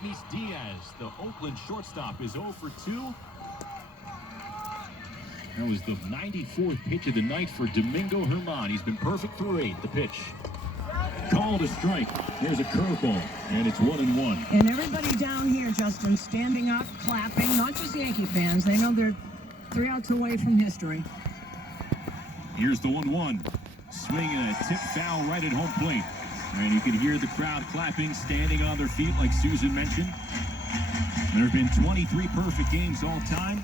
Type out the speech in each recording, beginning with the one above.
Diaz, the Oakland shortstop, is 0 for 2. That was the 94th pitch of the night for Domingo Germán. He's been perfect through 8. The pitch called a strike. There's a curveball, and it's 1-1. And everybody down here, Justin, standing up, clapping. Not just Yankee fans. They know they're 3 outs away from history. Here's the 1-1. Swing and a tip foul right at home plate. And you can hear the crowd clapping, standing on their feet like Susan mentioned. There have been 23 perfect games all time.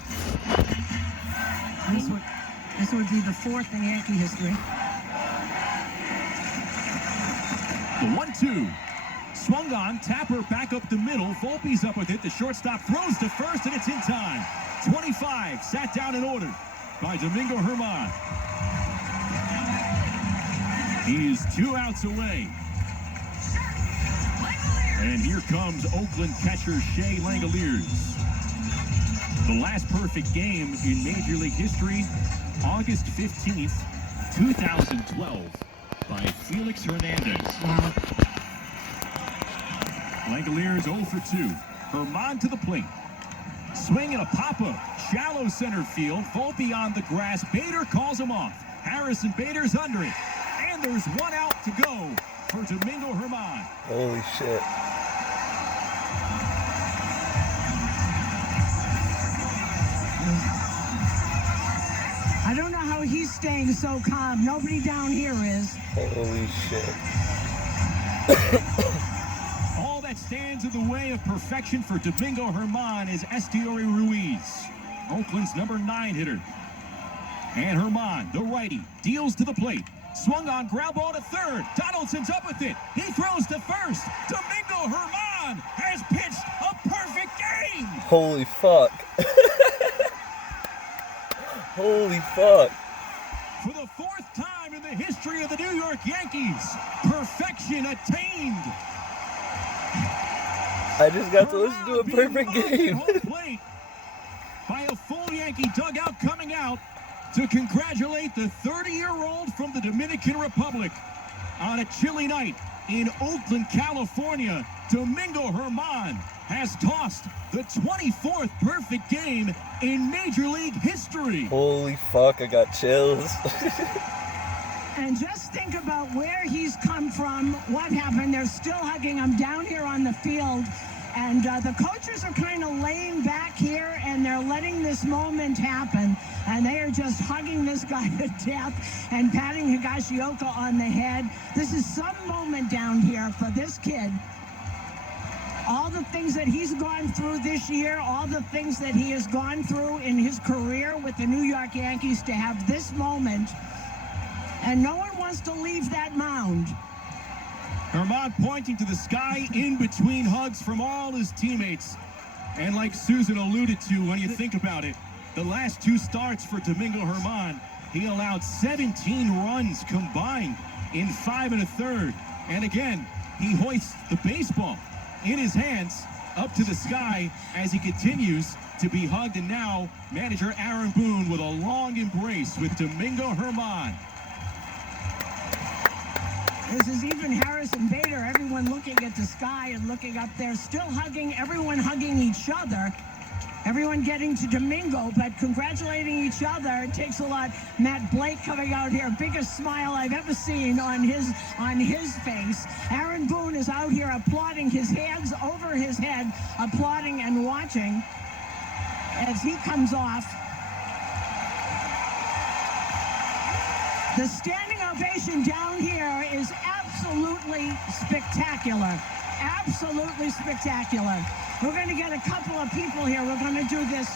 This would be the 4th in Yankee history. The 1-2. Swung on, Tapper back up the middle. Volpe's up with it. The shortstop throws to first, and it's in time. 25 sat down and ordered by Domingo Germán. He is 2 outs away. And here comes Oakland catcher Shea Langoliers. The last perfect game in Major League history, August 15th, 2012, by Felix Hernandez. Wow. Langoliers 0 for 2. Germán to the plate. Swing and a pop-up. Shallow center field. Volpe on the grass. Bader calls him off. Harrison Bader's under it. And there's 1 out to go for Domingo Germán. Holy shit. I don't know how he's staying so calm. Nobody down here is. Holy shit. All that stands in the way of perfection for Domingo Germán is Esteury Ruiz, Oakland's number 9 hitter. And Germán, the righty, deals to the plate. Swung on, ground ball to third. Donaldson's up with it. He throws to first. Domingo Germán has pitched a perfect game. Holy fuck. Holy fuck. For the 4th time in the history of the New York Yankees, perfection attained. I just got to listen to a perfect game. By a full Yankee dugout coming out to congratulate the 30-year-old from the Dominican Republic on a chilly night in Oakland, California. Domingo Germán has tossed the 24th perfect game in Major League history. Holy fuck, I got chills. And just think about where he's come from, what happened. They're still hugging him down here on the field. And the coaches are kind of laying back here, and they're letting this moment happen. And they are just hugging this guy to death and patting Higashioka on the head. This is some moment down here for this kid. All the things that he's gone through this year, all the things that he has gone through in his career with the New York Yankees, to have this moment, and no one wants to leave that mound. Germán pointing to the sky in between hugs from all his teammates. And like Susan alluded to, when you think about it, the last 2 starts for Domingo Germán, he allowed 17 runs combined in 5 1/3. And again, he hoists the baseball in his hands up to the sky as he continues to be hugged. And now manager Aaron Boone with a long embrace with Domingo Germán. This is even Harrison Bader, everyone looking at the sky and looking up there, still hugging, everyone hugging each other. Everyone getting to Domingo, but congratulating each other. It takes a lot. Matt Blake coming out here, biggest smile I've ever seen on his face. Aaron Boone is out here applauding, his hands over his head, applauding and watching as he comes off. The standing ovation down here is absolutely spectacular. Absolutely spectacular. We're going to get a couple of people here. We're going to do this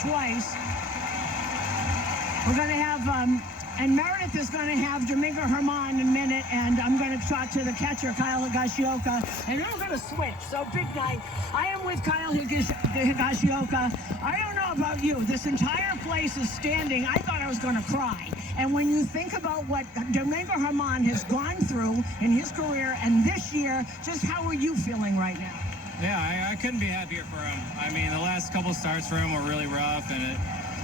twice. We're going to have, and Meredith is going to have Domingo Germán in a minute, and I'm going to talk to the catcher, Kyle Higashioka, and then we're going to switch. So, big night. I am with Kyle Higashioka. I don't know about you. This entire place is standing. I thought I was going to cry. And when you think about what Domingo Germán has gone through in his career and this year, just how are you feeling right now? Yeah, I couldn't be happier for him. I mean, the last couple starts for him were really rough, and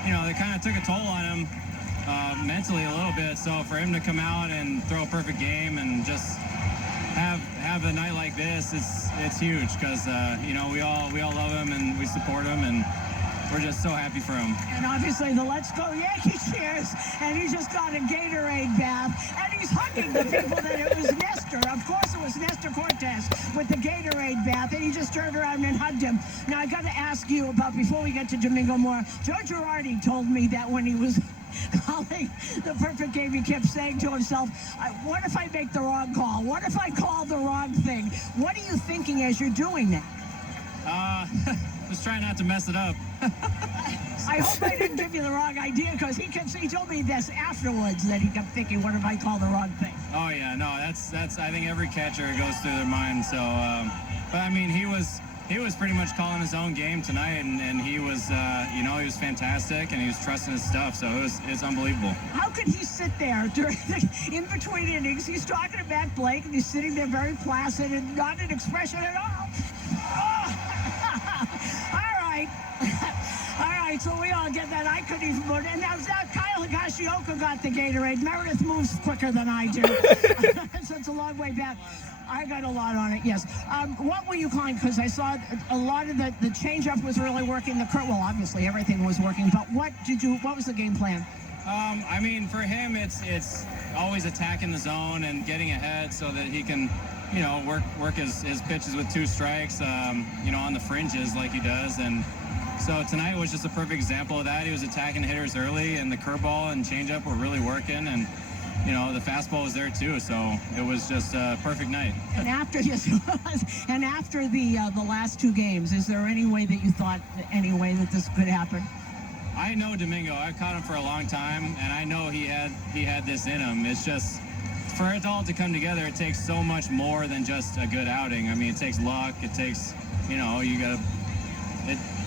they kind of took a toll on him mentally a little bit. So for him to come out and throw a perfect game and just have a night like this, it's huge because you know, we all love him and we support him, and we're just so happy for him. And obviously the Let's Go Yankees cheers, and he just got a Gatorade bath, and he's hugging the people that it was Nestor. Of course it was Nestor Cortez with the Gatorade bath, and he just turned around and hugged him. Now I got to ask you about, before we get to Domingo more, Joe Girardi told me that when he was calling the perfect game, he kept saying to himself, what if I make the wrong call? What if I call the wrong thing? What are you thinking as you're doing that? Just try not to mess it up. I hope I didn't give you the wrong idea, because he told me this afterwards, that he kept thinking, what if I call the wrong thing? Oh yeah, no, that's I think every catcher goes through their mind. So, but I mean, he was pretty much calling his own game tonight, and he was, you know, he was fantastic, and he was trusting his stuff. So it's unbelievable. How could he sit there during in between innings? He's talking to Matt Blake, and he's sitting there very placid and not an expression at all. Oh. All right, so we all get that. I couldn't even vote. And now Kyle Higashioka got the Gatorade. Meredith moves quicker than I do. So it's a long way back. I got a lot on it, yes. What were you calling? Because I saw a lot of the changeup was really working. Well, obviously everything was working. But what was the game plan? I mean, for him, it's always attacking the zone and getting ahead so that he can, you know, work his pitches with 2 strikes, you know, on the fringes like he does. And so tonight was just a perfect example of that. He was attacking hitters early, and the curveball and changeup were really working, and you know, the fastball was there too. So it was just a perfect night. And after and after the last 2 games, is there any way that you thought that this could happen? I know Domingo. I've caught him for a long time, and I know he had this in him. It's just, for it all to come together, it takes so much more than just a good outing. I mean, it takes luck. It takes, you know,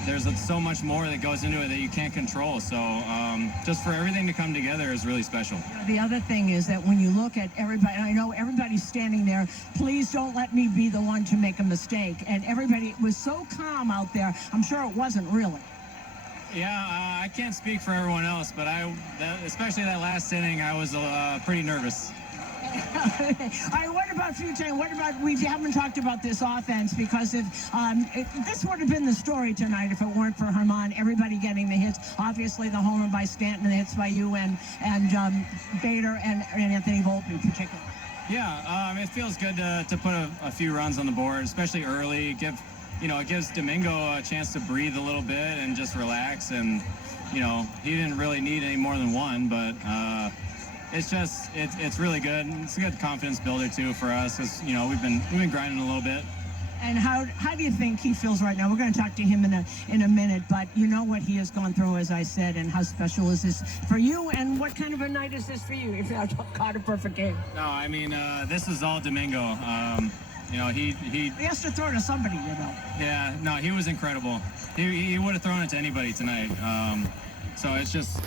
there's so much more that goes into it that you can't control. So just for everything to come together is really special. The other thing is that when you look at everybody, I know everybody's standing there, please don't let me be the one to make a mistake. And everybody was so calm out there. I'm sure it wasn't really. Yeah, I can't speak for everyone else, but especially that last inning, I was pretty nervous. All right, what about future? We haven't talked about this offense, because this would have been the story tonight if it weren't for Germán. Everybody getting the hits. Obviously, the homer by Stanton, and the hits by you and Bader and Anthony Volpe in particular. Yeah, it feels good to put a few runs on the board, especially early. It gives Domingo a chance to breathe a little bit and just relax. And you know, he didn't really need any more than one, but. It's really good. It's a good confidence builder too for us, because you know we've been grinding a little bit. And how do you think he feels right now? We're going to talk to him in a minute, but you know what he has gone through, as I said, and how special is this for you? And what kind of a night is this for you? If you caught a perfect game. No, I mean this is all Domingo. You know, he has to throw to somebody, you know. Yeah, no, he was incredible. He would have thrown it to anybody tonight. So it's just.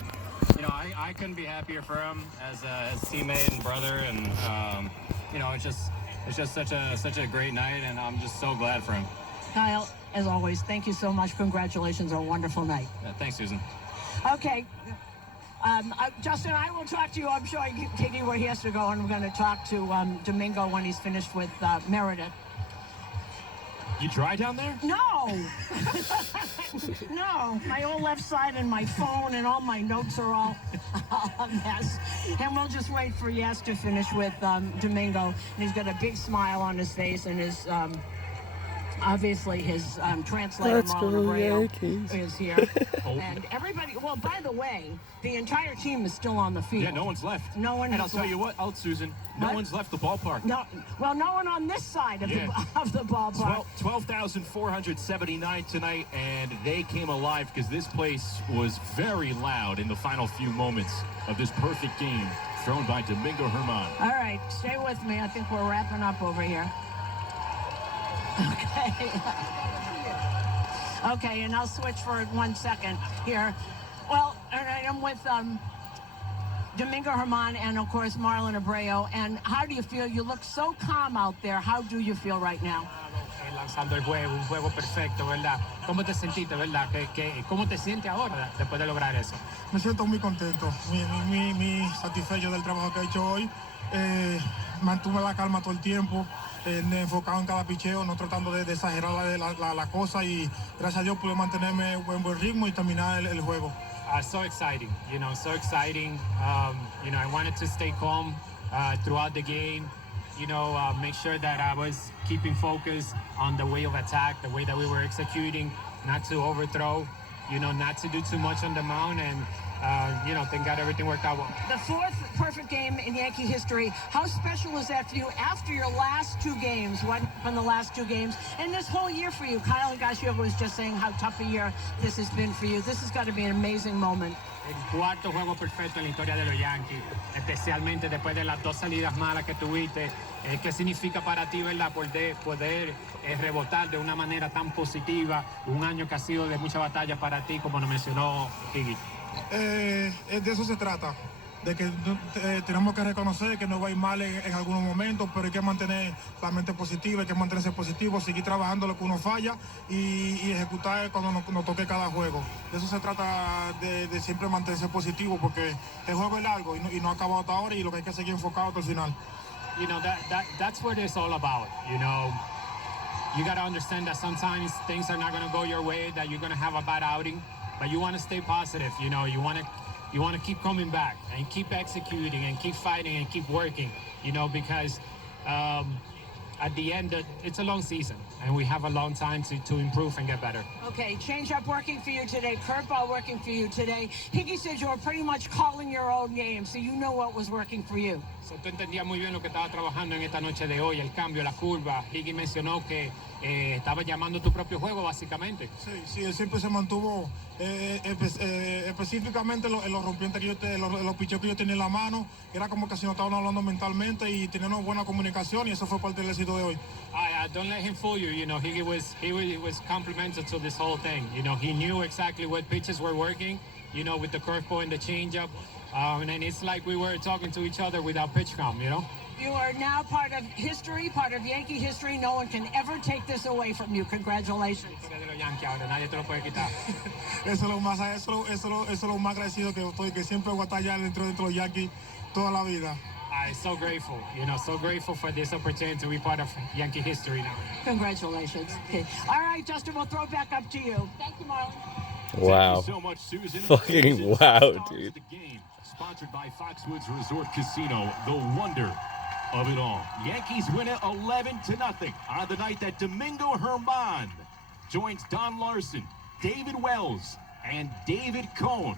You know, I couldn't be happier for him as a teammate and brother, and you know, it's just such a great night, and I'm just so glad for him. Kyle, as always, thank you so much. Congratulations on a wonderful night. Yeah, thanks, Susan. Okay, Justin, I will talk to you. I'm sure I'm taking where he has to go, and we're going to talk to Domingo when he's finished with Meredith. You dry down there? No. No. My whole left side and my phone and all my notes are all a mess. And we'll just wait for Yes to finish with Domingo. And he's got a big smile on his face, and his obviously his translator Marlon Abreu is here. And everybody, well, by the way, the entire team is still on the field. Yeah, no one's left. No one. And I'll tell you what else, Susan, no one's left the ballpark. No, well, no one on this side of the ballpark. 12,479 tonight, and they came alive because this place was very loud in the final few moments of this perfect game thrown by Domingo Germán. All right, stay with me. I think we're wrapping up over here. Okay, and I'll switch for 1 second here. Well, all right, I'm with Domingo Germán and, of course, Marlon Abreu. And how do you feel? You look so calm out there. How do you feel right now? lanzando el juego, un juego perfecto, ¿verdad? ¿Cómo te sentiste, verdad? ¿Cómo te sientes ahora después de lograr eso? Me siento muy contento, muy satisfecho del trabajo que he hecho hoy. Mantuve la calma todo el tiempo, enfocado en cada picheo, no tratando de exagerar la cosa, y gracias a Dios pude mantenerme en buen ritmo y terminar el juego. So exciting, so exciting. I wanted to stay calm throughout the game, make sure that I was keeping focus on the way of attack, the way that we were executing, not to overthrow, not to do too much on the mound, and thank God everything worked out well. The fourth perfect game in Yankee history. How special is that for you after your last two games? What happened the last two games? And this whole year for you? Kyle Higashioka was just saying how tough a year this has been for you. This has got to be an amazing moment. El cuarto juego perfecto en la historia de los Yankees, especialmente después de las dos salidas malas que tuviste. ¿Qué significa para ti, verdad, poder rebotar de una manera tan positiva? Un año que ha sido de mucha batalla para ti, como nos mencionó Higgy. De eso se trata, de que tenemos que reconocer que nos va a ir mal en algunos momentos, pero hay que mantener la mente positiva, hay que mantenerse positivo, seguir trabajando lo que uno falla y ejecutar cuando nos toque cada juego. De eso se trata, de siempre mantenerse positivo, porque el juego es largo y no ha acabado hasta ahora, y lo que hay que seguir enfocado hasta el final. That's what it's all about, You got to understand that sometimes things are not going to go your way, that you're going to have a bad outing. But you want to stay positive, you want to keep coming back and keep executing and keep fighting and keep working, because at the end, it's a long season and we have a long time to improve and get better. Okay, change-up working for you today, curveball working for you today. Higgy said you were pretty much calling your own game, so you know what was working for you. So, tú entendías muy bien lo que estaba trabajando en esta noche de hoy, el cambio, la curva. Higgy mencionó que estaba llamando tu propio juego, básicamente. Sí, él siempre se mantuvo específicamente los rompientes los picheos que yo tenía en la mano. Era como que si no estaban hablando mentalmente y tenían una buena comunicación, y eso fue parte del éxito de hoy. Don't let him fool you. Higgy was complimented to this whole thing. He knew exactly what pitches were working, with the curveball and the changeup. And it's like we were talking to each other without pitch count, You are now part of history, part of Yankee history. No one can ever take this away from you. Congratulations. Eso es lo más agradecido que estoy, que siempre voy a estar allá dentro de los Yankees toda la vida. I'm so grateful, so grateful for this opportunity to be part of Yankee history now. Congratulations. Okay. All right, Justin, we'll throw it back up to you. Thank you, Marlon. Wow. Thank you so much, Susan. Fucking wow, dude. The game, sponsored by Foxwoods Resort Casino, the wonder of it all. Yankees win it 11-0 on the night that Domingo Germán joins Don Larson, David Wells, and David Cohn